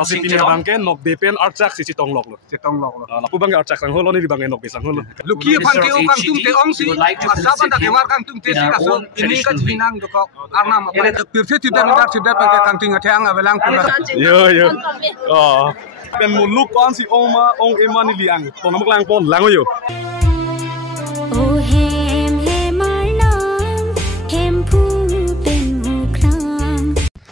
Nasi pini bangke nok depen archak si citong lok lo. Lapu bangke archak sang holo ni bangke nok besang holo. Luki bangke ong kang tum te ong si asaba da kemar kang tum te si kaso ini kan binang do ko arna ma pa pirse ti da ndar ti da bangke kang ting athang abelang pura. Yo. Pen muluk kon si ong emani liang. To namak lang pon lang yo.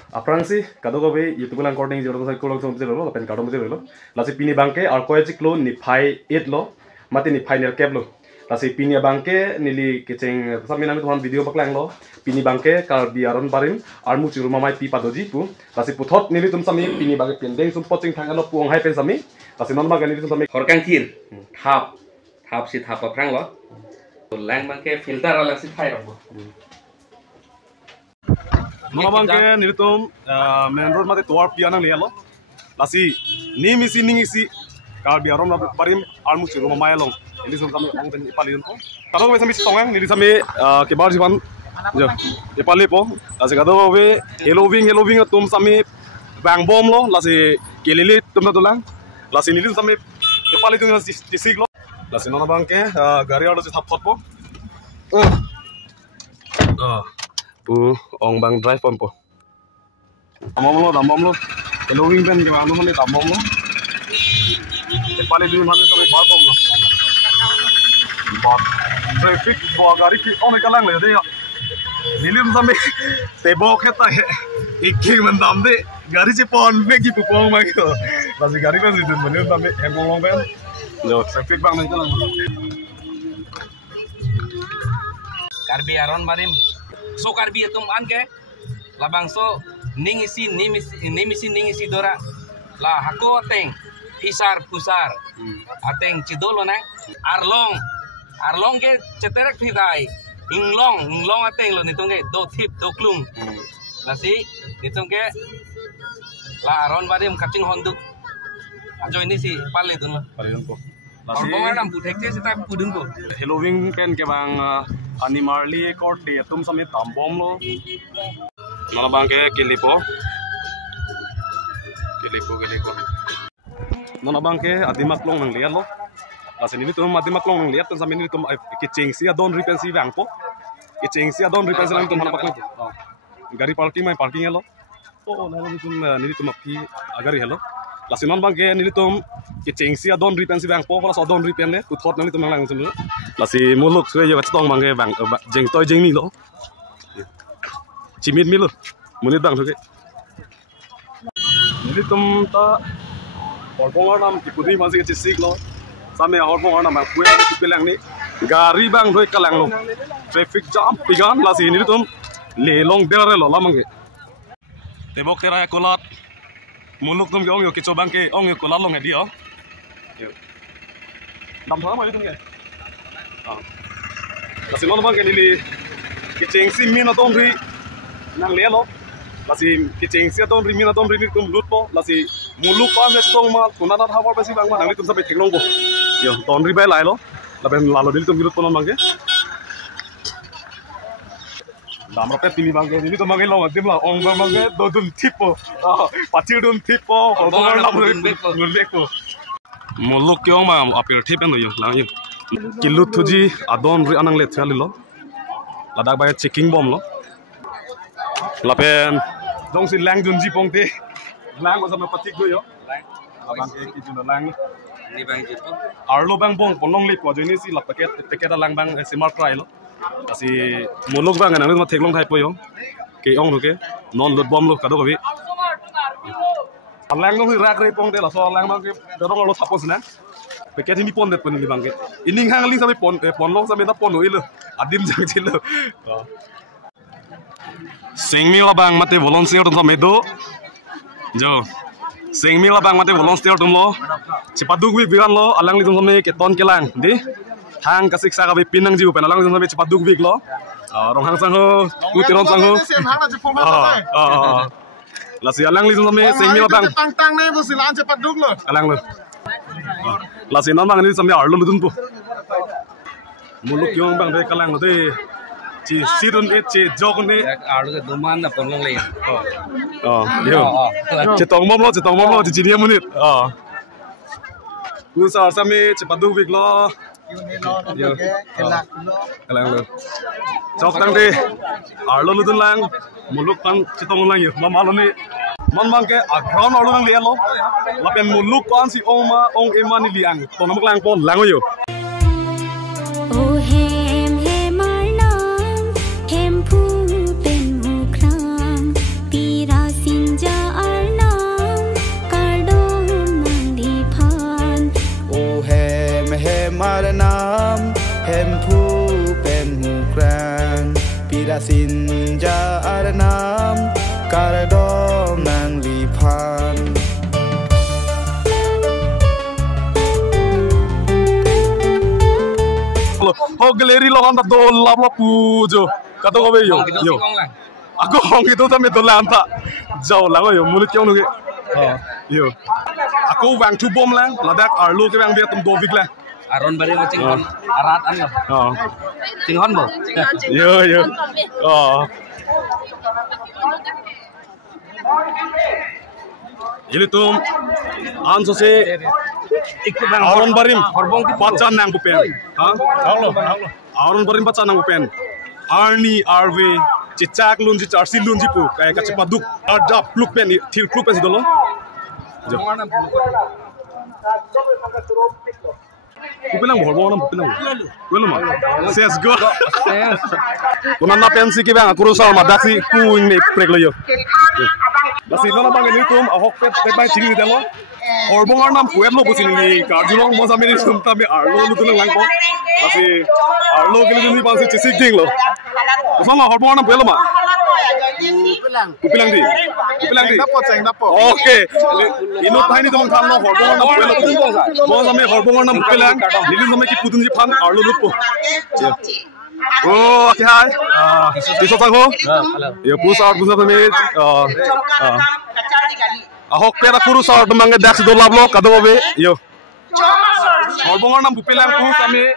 Aprang sih, kado kowe YouTube lang recording jero sa kulong som jero lo pen kado mo jero lo. Lasi pini bangke ar koejik lo ni phai 8 lo. Mati ni phai nel cap lo. Lasi pini bangke nili keceng samina mi tuhan video baklang lo. Pini bangke kar biaron barim ar mu chiru mamai pi padoji pu. Lasi puthot nili tum sami pini bangke pendeng sum poching thang lo puong hai pen sami. Lasi non ma gani tum sami khorkang thir thap si thap aprang lo. Lang bangke filter ala si phai ro. Nona bangke nilitum main road mate toar pianang lialo. Lasi ni misi ningisi kar biaron barim ar mu chiru mamai long. Ini sami ong ten ipalin ko. Kado kowe sami tongang nili sami ke bar jiban jo ipali po. Lasi kado kowe Halloween tum sami bang bom lo lasi kelili tum na tulang. Lasi nili sami ipali tum disik lo. Lasi nona bangke gari alo si thap thot po. Pu ong bang drive pom po. Damom lo. Halloween pen ke anu mane damom lo. Ipali tum mane sami bar pom lo. Traffic bawa gari ki on kalang le de nilim sampe tebo kheta he ikking mandam de gari che pon me ki pupong ma ko lasi gari kan sidun mane sampe hengong long ben yo traffic bang nang kalang Karbi aron barim so karbi tum anke labang so nimisi dora la hako ateng pisar pusar ateng cidolo na Arlong ke ceterek pidai inglong ateng lo nitong ke do tip do klung nasi nitong ke la aron badim kacing honduk ajo ini si pale dun lo ko lasi orang nam putek ke sita pudun ko Halloween pen ke bang animarli court de tum sami tambom lo nona bang ke kilipo nona bang ke adimak long nang lian lo Lasi ini tuh mati maklong lihat tuh sampai ini tuh kecing sih adon repensi bang po, kecing sih adon repensi lagi tuh mana pakai tuh, gari parkingnya lo, lalu ini tuh mapi agari hello, lasi non bang kayak ini tuh kecing sih adon repensi bang po, kalau adon repen deh, kuthot nanti tuh malang tuh, lasi muluk sudah jawab cetong bang kayak bang jeng nih lo, cimit milo, menit bang tuh kayak, ini tuh tak, orang nam kipuri masih kecil lo. Sami hormon orang nama kue pilang ni gari bang doi kalang lo traffic jam pigan lasi ini tuh lelong dere lo lamang ke tebok kira kolat muluk tuh ong yo kico bang ke ong yo kolat lo ngedi yo dam thang mai tuh ke lasi lo bang ke lili kiceng si mina tong ri nang lelo lasi kiceng si tong ri mina tong ri tuh lut po lasi muluk kan setong mal kunana hawar besi bang mana ini tuh sampai teklong po yo ton ri bai lai lo lalu dili tum girut ponon bangke dam rape tini bangke dili tum bangke lo ngadim la ong bangke dodun tipo pachir dun tipo odor lam ngulek po muluk yo ma apir tipen yo lang yo kilut thuji adon ri anang le thali lo ladak bai checking bom lo lapen dong si lang junji pongte lang sama patik go yo bangke ki jun lang ni bang jitu Arlo bang bong ponong lip wajah ini si lap paket lang bang simar try lo, kasi muluk bang nang itu teklong type yo, ke ong lo ke non lut bom lo kado kabi, lang lo rak ray pong de la so lang bang ke dorong lo tapos na, paket ini pon de pon ini bang ke, ini hang ling sampai pon long sampai na pon lo ilo, adim jang cilo, singmi lo bang mate volunteer tuh sampai do, jo. Singmi lah bang mate volunteer tum lo, cepat duk bigan lo, alang litung sampai keton kelang, di, hang kasih saka be pinang jiu, penalang litung sampai cepat duk big lo, orang hang sangho, putiron sangho, lasi alang litung sampai singmi lah bang, tang nih bu silan cepat duk lo, alang lo, lasi non bang ini sampai arlo litung pu, muluk yung bang dari kelang lo deh, chỉ sirun et chỉ jog ni Arlo ke duman na pon long le. yo chỉ tông mom lo chỉ dia menit cú sar sami chỉ bắt đầu việc lo yo lang lo jog tang đi Arlo lu tun lang muluk pan chỉ tông lang yo mama lo ni man mang ke ground Arlo lang lian lo lapen muluk kan si ong emani liang tong nam lang pon lang yo Maranam hem phu pen kran pirasin ja aranam karadom nang lipan ho galeri lo anda do lap lo pujo kato ko be yo aku hong itu tami to lanta jauh lang yo mulut kyong nuge yo aku wang tu bom lang ladak Arlo ke wang dia tum do vik lang Aron bari macing hon arat an lo. Cing hon bo. Yo. Jadi tum anso se Aron barim baca nang bupen. Aron barim baca nang bupen. Arni RV cicak lunji charsi lunji pu kayak kacepaduk ada pluk pen til pluk pen sidolo. Pupilang bohong nam pupilang. Belum mah. Ses go. Kunan na pensi ki bang aku rusal madaksi ku ini prek lo yo. Lasi lo na bang ini tum ahok pet bang cing ni lo. Horbong ar nam puet lo pusin ni karjulong mo sampai ni sumta mi Arlo lu tulang lang po. Lasi Arlo kini ni bang si cisik ding lo. Kusang lah horbong ar nam puet lo mah. Pupilang di. Oke. Inut hai ni tulang kan lo horbong ar nam puet lo. Mo sampai horbong ar nam pupilang. Nilin sampai ki putun ji pan Arlo lu po. Oh, क्या है? किसको तक हो? ये पुरुष और पुरुष में ahok pera kurus और मंगे देख दो लाभ लो कदम अबे यो और बंगल नाम बुपेलाम पुरुष हमें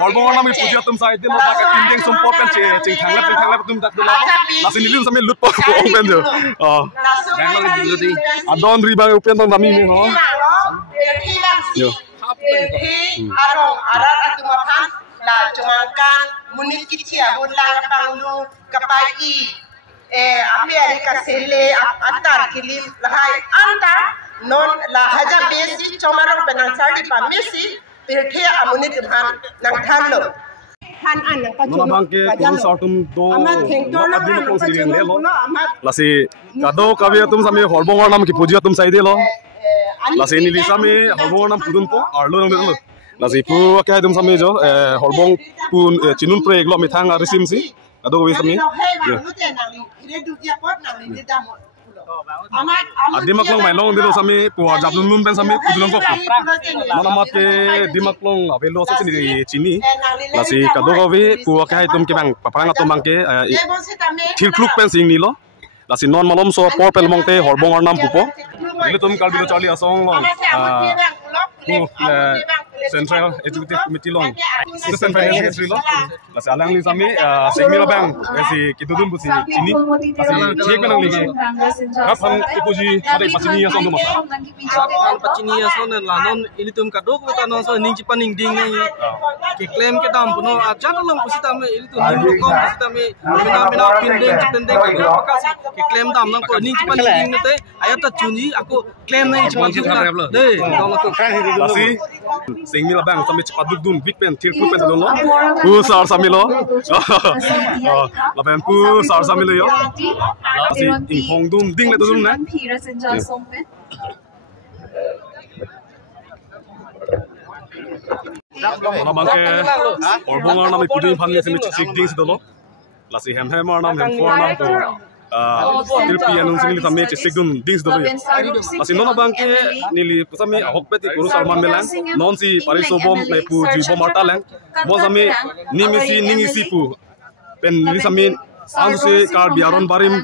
और बंगल नाम पूजा तुम साइड दे लो ताकि टिंडिंग सुम्पो पेन चिंग थांगला तुम देख दो लाभ लास्ट निलिन समय लुट पो ओपन जो adon riba upian tong dami ni ho yo arong arat atumapan la jumangkan munit kitia bulang panglu kapai Amerika sele atar kilim lahai anda non la haja besi comarong penansar di pamesi pirke amunit han nang thanlo han an nang Nona bangke kurus और तुम दो अदीन को सीरियन ले लो लासी कदो कभी तुम समे हॉर्बोंग और नाम की पूजा तुम साइड लो लासी नीली समे हॉर्बोंग और नाम पुदुन को आर्लो नंग लो लासी पु क्या तुम समे जो हॉर्बोंग पुन चिनुन प्रे एक लो मिथांग रिसिम सी कदो कभी समे Dimak long mai long dilo sami puwa jablun nun pen sami kudulong ko mana mat ke dimak long avelo so sini chini lasi kado kawe puwa kai tum ke bang paparang atom bang ke til kluk pen sing ni lo lasi non malom so por pel mong te horbong or nam pupo ile tum kal bilo chali asong long Central Executive Committee long Assistant Financial Secretary long lasi alang li sami segmi lo bang si kitudun bu si chini lasi chek nang li kapan ipuji ada pacini ya sondo masa kapan pacini ya sondo lanon ini tum kadok kita non so ning cipaning ding nang ki claim ke dam puno aja long pusita me ini tum ning kom pusita me mina pindeng citendeng ke pakasi ki claim dam nang ko ning cipaning ding nete ayat ta chunji aku claim nang cipaning de kalau tu lasi sing mila bang sampai cepat dudun big pen til pen dudun lo pusar samilo la pen pusar samilo yo lasi ing hong dum ding le dudun na mana bangke orbong ar nam pudin phange simi sik ding si dolo lasi hem ar nam hem for nam to Tilpi anong singili tamne sigdum dings dolo lasi nona bangke nili sami ahok peti guru salman melang non si pariso bom na pu ji bom arta lang mo sami nimisi ningisi pu pen nili sami ang si Karbi Aron Barim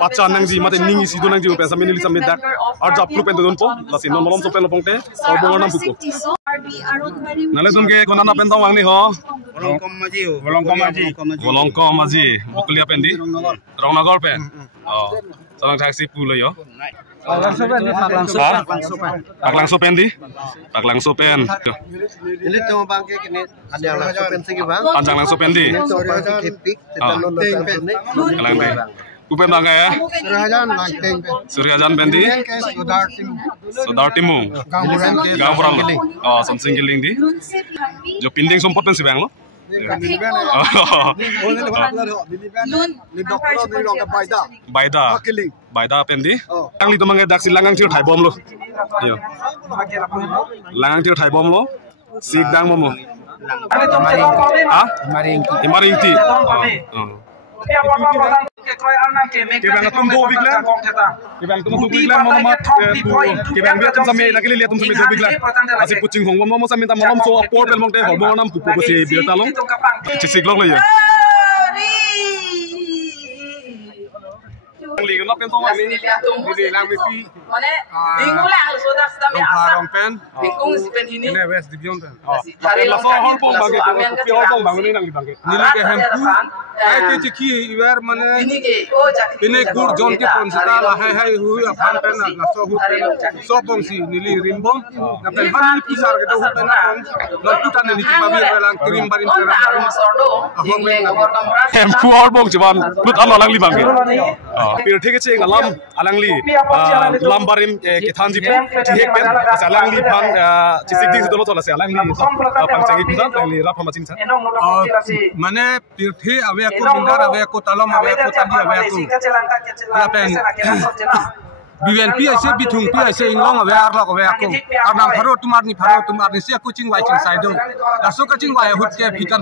pacan nang ji mate ningi sido nang ji upesa minili samida arjap lu pen don po lasi non molom sopen lopong te obongon nam buku nale tumke konana pen tong wangni ho Wolongkom maji buklia pen di Rongnagor pen salang taksi pulo yo Paklang sopen di Paklang sopen ini cuma bangke kini ada yang sopen sih bang panjang lang sopen di kalang deh Upen bangga ya Suryajan pen di Sudar Timu Gamburan lo somsing giling di jo pinding sompot pen si bang lo Baida pendi ang lito mga dak silangang tir thai bom lo yo langang tir thai bom lo sigdang momo imaring ti Kibang tum do biglan kibang tum biglan momo mat kibang dia tum sami lagi lihat tum sami do biglan asik kucing hong momo sami tam monom so apor pel mong te ho nam pupu ko si dia talong cisik lok lo ya li kan pen tong ni ni lang mi pi Bingung lah so dah sedang Rong pen bingung si pen ini. Ini west division pen. Tapi la so hol pong bangke pi hol pong bangke ni nang di bangke. Nili ke hempu ai ke chiki iwer mane Ini ke oh jadi. ini gur jon ke ponsita la hai hu aphan pen na so hu pen so pong si nili rimbom na pen han pisar ke hu pen na lo putan ni ki babi lang krim barin Orang sordo. Ini nomor Hempu hol pong cuman put alo lang li bangke. Pir ठीक है ngalam alangli lambarim kithanji thik pen alangli phang chisik ding sidolo tola se alangli pangchangi kudan alangli rap hamachin sa mane tirthi ave ko mindar ave ko talam ave ko tandi ave ko lapen BNP ase bithung pi ase inglong ave arlok ave ko arnam pharo tumar ni se coaching wai ching saido laso coaching wai hut ke phikam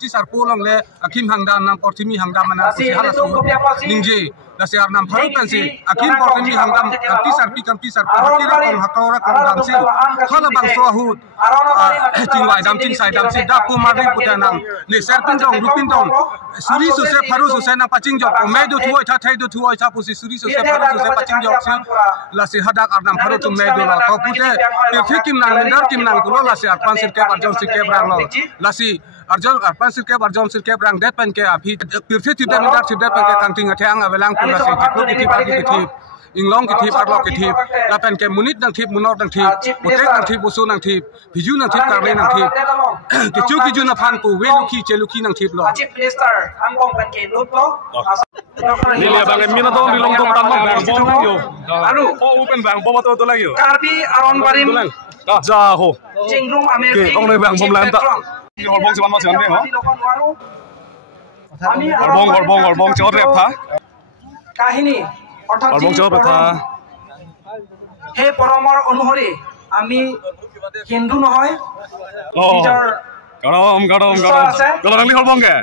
ti sar polong le akim hangda nam porthimi hangda mana se hala so ningje lasi arnam pharo pensi akim porthimi hangdam kamti sar porthi ra kom hatora kom damsi khala bang so hut ching wai dam ching sai dam si da pu mari putanang ni serpin dong rupin dong suri so se pharo so se na paching jok me do thuoi tha thai do thuoi tha pusi suri so se pharo so se paching jok si lasi hadak arnam pharo tu me do to pute tirthi kim nang ndar kim nang kulo lasi arpan sir ke arjon sir ke brang lo lasi arjon arpan sir ke arjon sir ke brang depen ke aphi tirthi ti dem ndar ti depen ke kangting athang avelang pula se kipro ki bagi ki thip inglong ki thip arlok ki thip lapen ke munit nang thip munor nang thip putek nang thip usu nang thip biju nang thip karle nang thip ki ju na phan pu weluki cheluki nang thip lo chief minister ang bong pen ke lut lo ni le bang mina to bilong to tam bang bom yo alu o pen bang bom to lang yo Karbi Aron Barim ja ho Jingrung Amerika ke ong le bang bom lan ta hol bong siwan ma siwan de ho hol bong chot rep tha কাহিনী অর্থাৎ হল বং chot rep tha হে পৰমৰ অনুসৰি আমি হিন্দু নহয় নিজৰ Kalau nangli hol bong ke?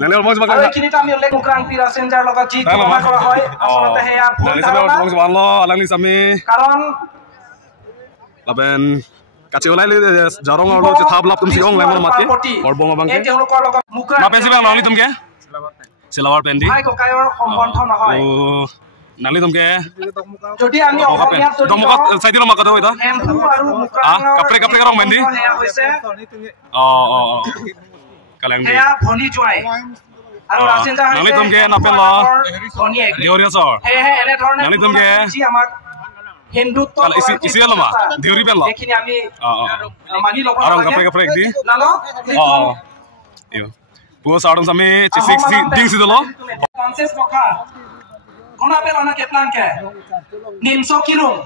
Nangli hol bong sebab আৰু এইখিনিত আমি উল্লেখ মুকৰাং পিৰা সেঞ্জাৰ লগত যি তুলনা কৰা হয় আচলতে হেয়া ভুল nangli sampai hol bong sebab lo nangli sami কাৰণ laben kaci ulai li jarong lo je thab lap tum si ong lemon mat ke hol bong bang ke তেওঁলোকৰ লগত মুকৰাং ma pensi bang nangli tum ke selawar pendi ভাই ককায়ৰ সম্বন্ধ নহয় oh nangli tum ke যদি আমি অসমীয়াত যদি domokat sai di lo makado itu হেম্পু আৰু মুকৰাং kapre karong mendi হেয়া হৈছে oh kaleng di হেয়া ভনী জোৱাই আৰু Rajendra nangli tum ke napel lo ভনীয়েক diori sor হেহে এনে ধৰণে nangli tum ke যি আমাক Hindutva kalau isi lo ma diori pen lo এইখিনি আমি মানি ল'ব arong লাগে kapre di লালো oh iyo puas arong sami cisik ding si lo Francis Bokha Guna pelana ke plan ke Nimso kirung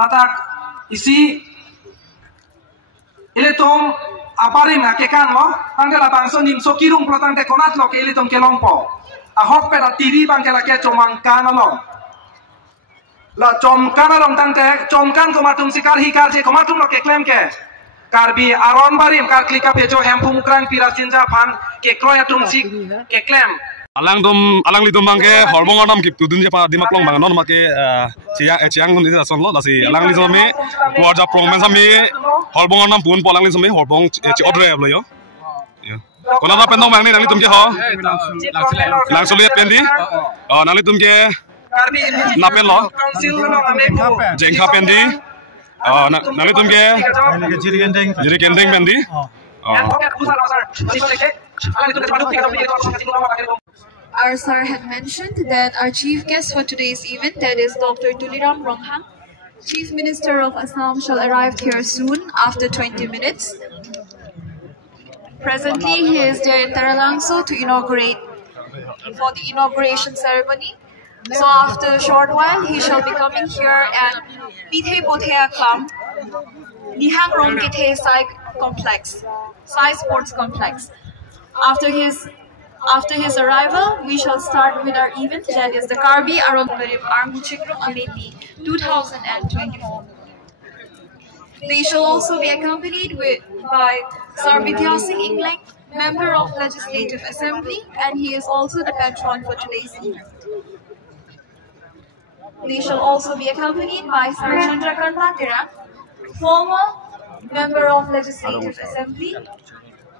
Latak isi Ile tom Aparim na ke kan mo Tangke la bangso nimso kirung Protang te konat lo ke ile tom ke longpo Ahok pe la tiri bangke la ke comang kan along La com kan along tangke Com kan komatum sikal hikal je komatum lo ke klaim ke Karbi Aron Barim kar klika pejo hempu mukrang pira sinja pan ke kroyatum sik ke klaim alang litum bangke horbong nam kip tudun je pa dimak long bang non make chiang hun ida son lo lasi alang li some kuarja prongmen sami horbong nam pun polang li some horbong chi odre lo yo Kona na pendong mang ni nang litum ke ho. Lang sulit pendi. Oh nang litum ke. Na pen lo. Jengka pendi. Oh nang litum ke. Jiri kendeng pendi. Our sir had mentioned that our chief guest for today's event, that is Dr. Tuliram Ronghang, Chief Minister of Assam, shall arrive here soon after 20 minutes. Presently, he is there in Taralangso to inaugurate for the inauguration ceremony. So after a short while, he shall be coming here and Pithe Bothea Klam, Nihang Rongkithe Sai Sports Complex. After his arrival, we shall start with our event, that is the Karbi Aron Armuchikrum Amepi 2024. They shall also be accompanied by Sarbidya Singh Inglang, Member of Legislative Assembly, and he is also the patron for today's event. They shall also be accompanied by Sir Chandrakanta Tirak, former Member of Legislative Assembly,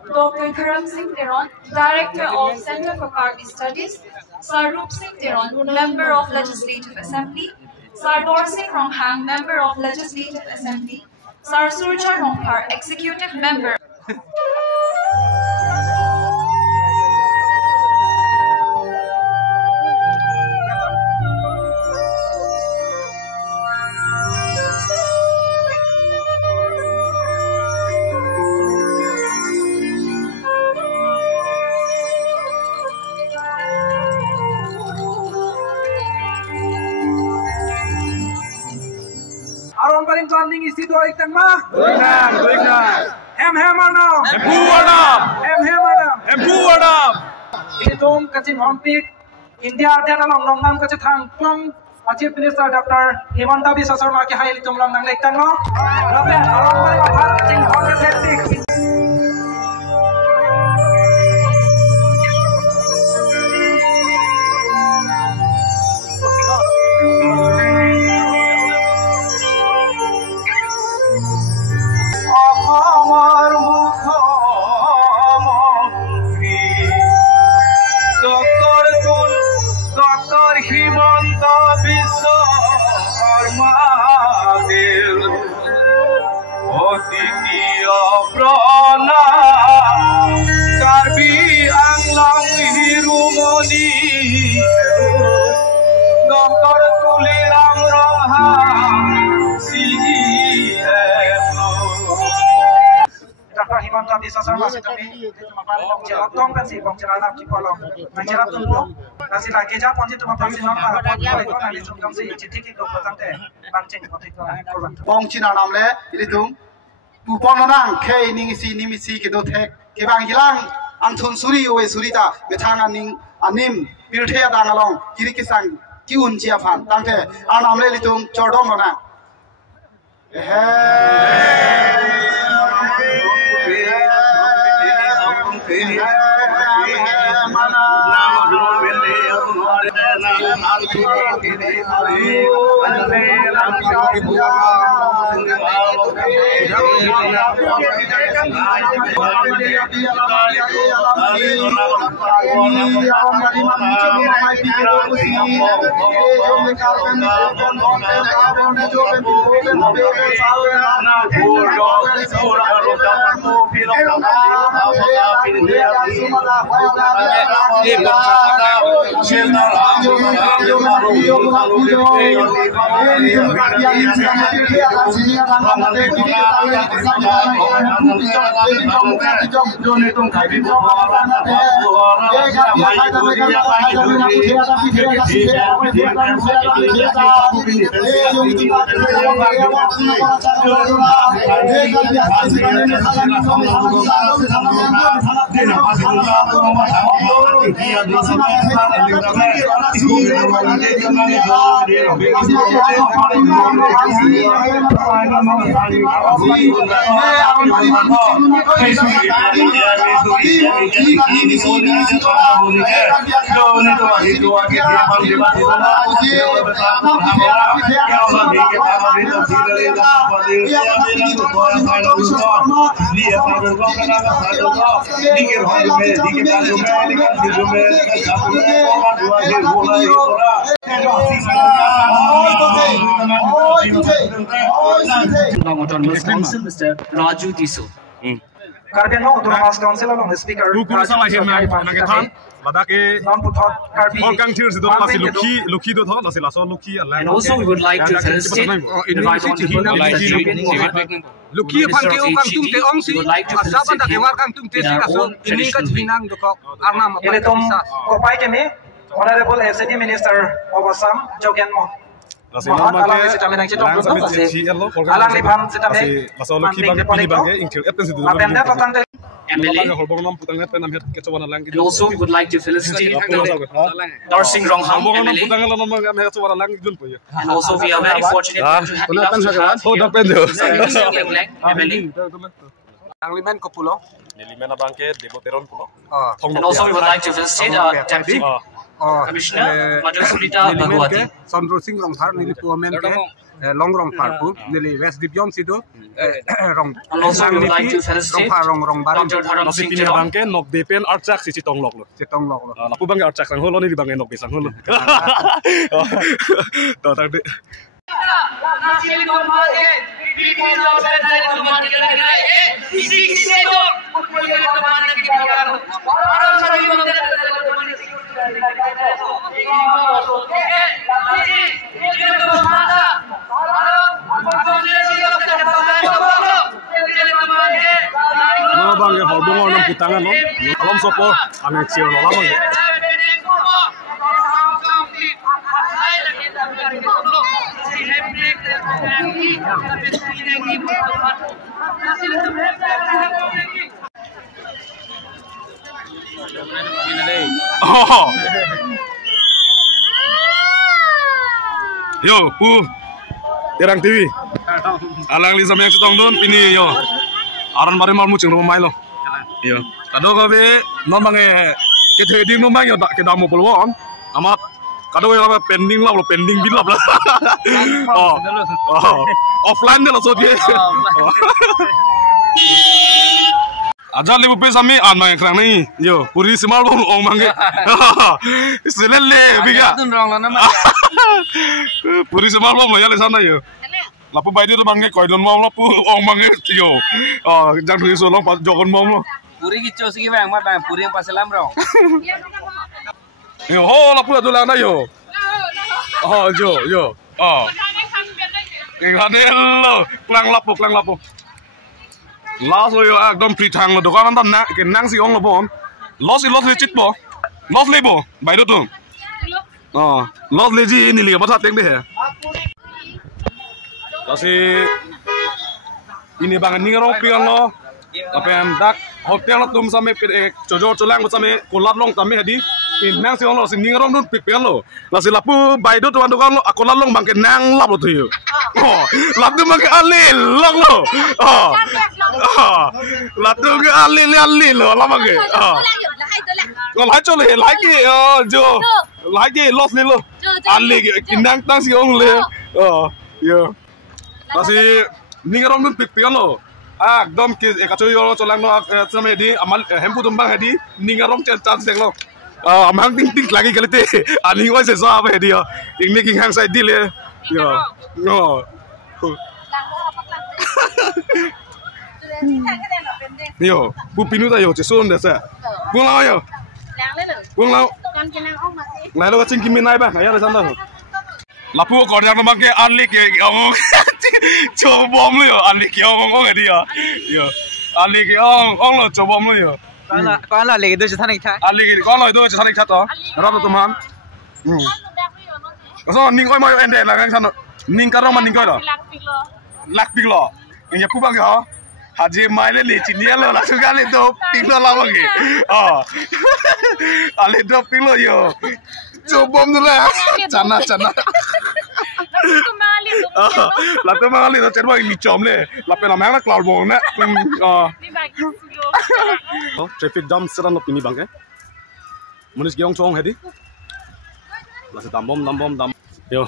Dr. Dharam Singh Theron, Director of Center for Karbi Studies, Sir Rup Singh Theron, Member of Legislative Assembly, Sir Dor Singh Ronghang, Member of Legislative Assembly, Sir Surja Ronghar, Executive Member. Aron paling landing isi dua ikan mah. Hem arnam. Ini tom kacin hompik India ada dalam longnam kacin thang plong Chief Minister Dr. Himanta Biswa Sarma ke hai tom longnam lektan no. Rabe aron paling apar kacin hompik. Karbi Anglang Hirumoni Dr. Tuliram Ronghang Dr. Himanta Biswa Sarma sitami mapalong jelotong kan si bong jelalap ki kolong menjelat tumpu nasi lagi ja ponji tu mapang sinom para pon ko nali sumkam si chithi ki ko patang te bangcheng poti ko korban bong china namle ilitung pupon nang khe ningisi nimisi ke do thek ke bang hilang anthun suri owe surita bethang anim pirthe dangalong kiri kisang kiun chia phan tangte anamle litung chordom nang Mr. Raju Tiso. Karbian Long Autonomous Council along the speaker. salah him Ladake Volkan Tears do lasi Luki do tho lasi laso Luki Allah. And also we would like to felicitate the right honorable Luki pan ke okang tung te ong si asaban da kewar kang tung te si kaso ini ka hinang do ko arnam Ele tom kopai kemi Honorable FCT Minister of Assam Jogen Mo. Alang liban sitame and also we would like to felicitate Darsing Rongham MLA. And also we are very fortunate to have Angliman Kopulo. And also we would like to felicitate Deputy Commissioner Madam Sulita Bhagwati. Sondro Singh Ronghar nili puamen ke long rong parpu nili West Dibyom sido rong. And also we would like to felicitate Dr. Dharam Singh Cherong. Bangke nok depen archak si Chitong Lok lo. Chitong Lok lo. Lapu bangke archak sang holo ni bangke nok besang holo. To tadi. No bangke holdong orang putangan lo. Alam sopo angin cium lo bangke. Oh. Yo, pu. Terang TV. Alang li samyak Chitong don pini yo. Aran bare mal mucing rumah lo. Yo. Kado ka be non bange ke trading no mang yo ke damu polwon. Amat kado yo pending lah lo pending bil lah. Oh. Offline lo so dia. Ajar lebu pe sami an mang krang ni. Yo, puri semal bong ong mangge. Selele biga. Puri semal bong ya le sana yo. Lapu bai dia mangge koi don mom lapu ong mangge yo. Jang dui so long pas jokon mom lo. Puri gicho sigi bang mat bang puri yang paselam rong. Yo, lapu adu lang na yo. Yo. Yang ada lo, klang lapu. Last yo ekdom pritang lo dokan tan na kenang si ong lo bon. Los le chit bo. Los le bo, bai do tu. Los le ji ni li ba tha teng de he. Kasi ini bang ni rong piang lo. Apen dak hotel lo tum same jojo cholang same kolat long tame hadi. Nang si ong lo si ni rong dun piang lo. Lasi lapu bai do tuan dokan lo akolat long bang kenang lap lo tu yo. Latu make alil long lo. Latu ke alil lo lama ke. Kalau hai chole lagi jo lagi los le lo. Alil ke kinang tang si ong le. Yo. Masih ningarong dun piang lo. Dom ke kacu yo cholang lo sama di amal hempu tumbang hadi ningarong chan seng lo. Amang ting lagi kali te. Ani wai se sa apa hadi yo. Ini king hang sai di le. Yo. Yo, bu pinu ta yo cheson de sa. Buang lao yo. Buang lao. Lai lo ching kimi nai ba, ya le san da. Lapu ko yang namang ke anlik ke ong. Cho bom lo yo, anlik ke ong ke dia. Yo. Anlik ke ong lo cho bom lo yo. Kau lah lagi tu cerita ni tak? Anlik ko lo itu cerita ni tak to. Rap tu man. So ning oi mai ende la kan san. Ning karong man ning koi lo. Lakpik lo. Yang aku bang yo. Haji maile le chinia lo langsung kali do pilo la bang. Ale do pilo yo. Cobom tu lah. Cana. Lalu malah lihat cerita ini jam le, lalu nama yang cloud bong ne. Oh, traffic jam seran lebih ni bangke. Manis giong cong hedi. Lalu dam. Yo.